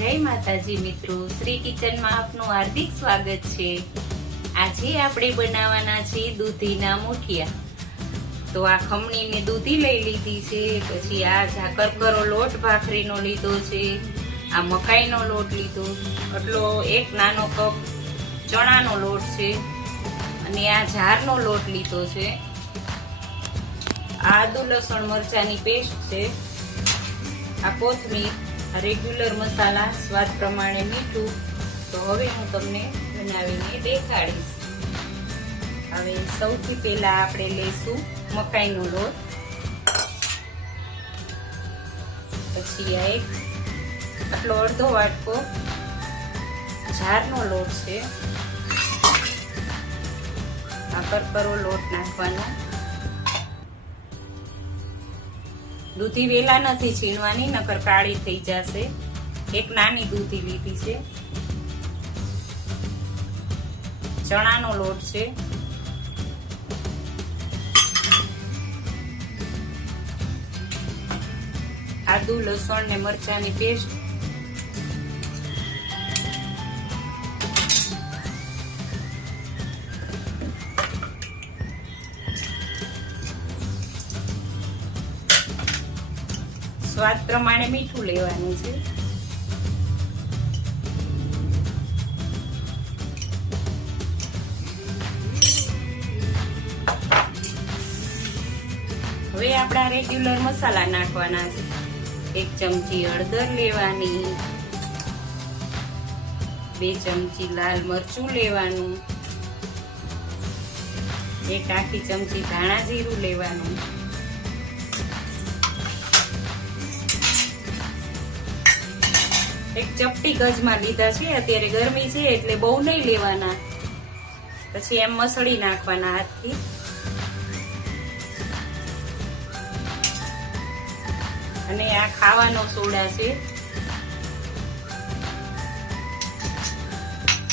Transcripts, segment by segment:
જય માતાજી મિત્રો, શ્રી કિચનમાં આપનું હાર્દિક સ્વાગત છે। આજે આપણે બનાવવાના છે દૂધીના મુઠિયા। તો આ ખમણીને દૂધી લઈ લીધી છે, પછી આ કરકરો લોટ ભાખરીનો લીધો છે, આ મકાઈનો લોટ લીધો, એટલો એક નાનો કપ ચણાનો લોટ છે, અને આ જારનો લોટ લીધો છે। આદુ લસણ મરચાની પેસ્ટ છે, આ કોથમીર, રેગ્યુલર મસાલા, સ્વાદ પ્રમાણે મીઠું। તો હવે હું તમને બનાવીને દેખાડીશ। હવે સૌથી પહેલા આપણે લઈશું મકાઈનો લોટ, પછી આ એક આટલો અડધો વાટકો જારનો લોટ છે, આ કરકરો લોટ નાખવાનો। દૂધી વેલા નથી છીણવાની, નકર કાળી થઈ જશે। એક નાની દૂધી લીધી છે, ચણાનો લોટ છે, આદુ લસણ ને મરચાની પેસ્ટ, સ્વાદ પ્રમાણે મીઠું લેવાનું છે। હવે આપણા રેગ્યુલર મસાલા નાખવાના છે। 1 ચમચી હળદર લેવાની, 2 ચમચી લાલ મરચું લેવાનું, 1 આખી ચમચી ધાણા જીરું લેવાનું, 1 ચપટી ગજમાં લીધા છે। અત્યારે ગરમી છે એટલે બહુ નહીં લેવાના, પછી એમ મસળી નાખવાના હાથથી। અને આ ખાવાનો સોડા છે,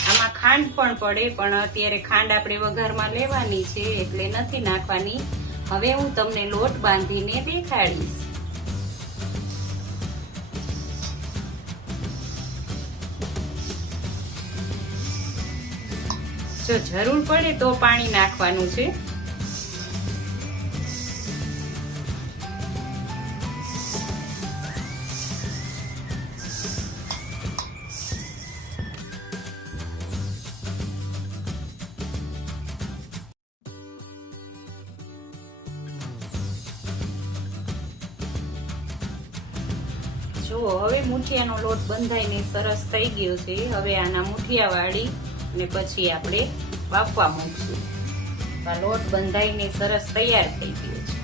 આમાં ખાંડ પણ પડે, પણ અત્યારે ખાંડ આપણે વઘારમાં લેવાની છે એટલે નથી નાખવાની। હવે હું તમને લોટ બાંધીને દેખાડીશ। જો જરૂર પડે તો પાણી નાખવાનું છે। જો હવે મુઠિયાનો લોટ બંધાઈને સરસ થઈ ગયો છે। હવે આના મુઠિયા વાળી અને પછી આપણે બાફવા મૂકશું। આ લોટ બંધાઈને સરસ તૈયાર થઈ ગયો છે।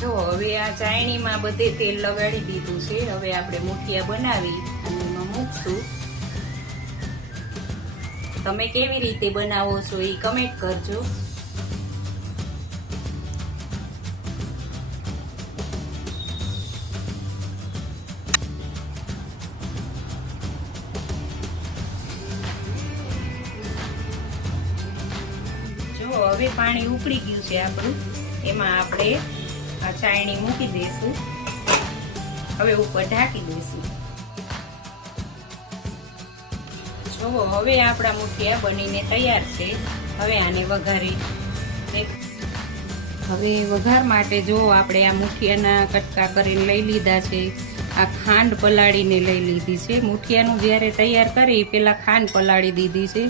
જો હવે આ ચાયણીમાં બધે તેલ લગાડી દીધું છે। હવે આપણે મુઠિયા બનાવી અને એમાં મૂકશું। તમે કેવી રીતે બનાવો છો એ કમેન્ટ કરજો। હવે પાણી ઉકળી ગયું છે આપણું, એમાં આપણે આ ચાયણી મૂકી દઈશું। હવે ઉપર ઢાંકી દઈશું। જો હવે આપણા મુઠિયા બનીને તૈયાર છે। હવે આને વઘારી, હવે વઘાર માટે જો આપણે આ મુઠિયાના કટકા કરીને લઈ લીધા છે। આ ખાંડ પલાળીને લઈ લીધી છે। મુઠિયાનું જ્યારે તૈયાર કરી પેલા ખાંડ પલાળી દીધી છે।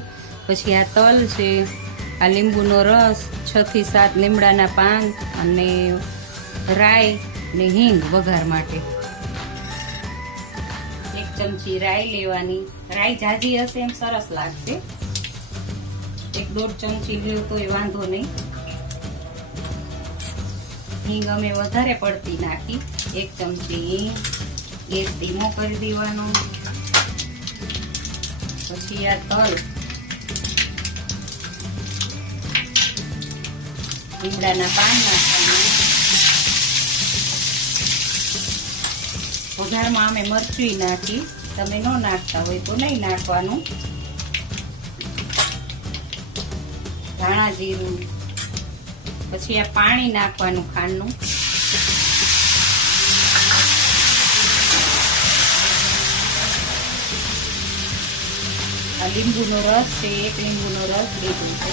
પછી આ તલ છે, આ લીંબુનો રસ, 6 થી 7 લીમડાના પાન, અને રાઈ ને હિંગ વઘાર માટે। 1 ચમચી રાઈ લેવાની, રાઈ જાજી હશે એમ સરસ લાગશે। 1-1.5 ચમચી લ્યો તો એ વાંધો નહીં। હિંગ અમે વધારે પડતી નાખી, 1 ચમચી હિંગ। ગેસ ધીમો કરી દેવાનો। પછી આ તલ, લીમડાના પાન નાખવાના। વઘારમાં અમે મરચું નાખી, તમે ન નાખતા હોય તો નહીં નાખવાનું। ધાણા જીરું, પછી આ પાણી નાખવાનું ખાંડનું। આ લીંબુનો રસ છે, 1 લીંબુનો રસ લીધું છે.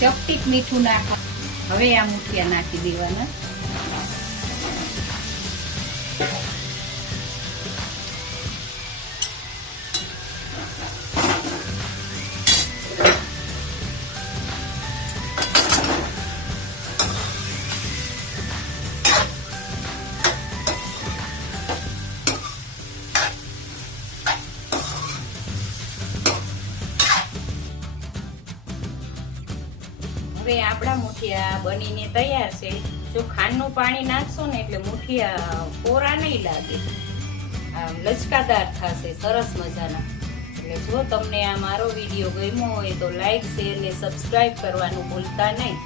ચપટીક મીઠું નાખવા. હવે આ મુઠિયા નાખી દેવાના. હવે આપણા મુઠિયા બનીને તૈયાર છે. જો ખાંડનું પાણી નાખશો ને એટલે મુઠિયા કોરા નહીં લાગે, લચકાદાર થશે, સરસ મજાના. એટલે જો તમને આ મારો વિડીયો ગમ્યો હોય તો લાઈક, શેર ને સબસ્ક્રાઇબ કરવાનું ભૂલતા નહીં.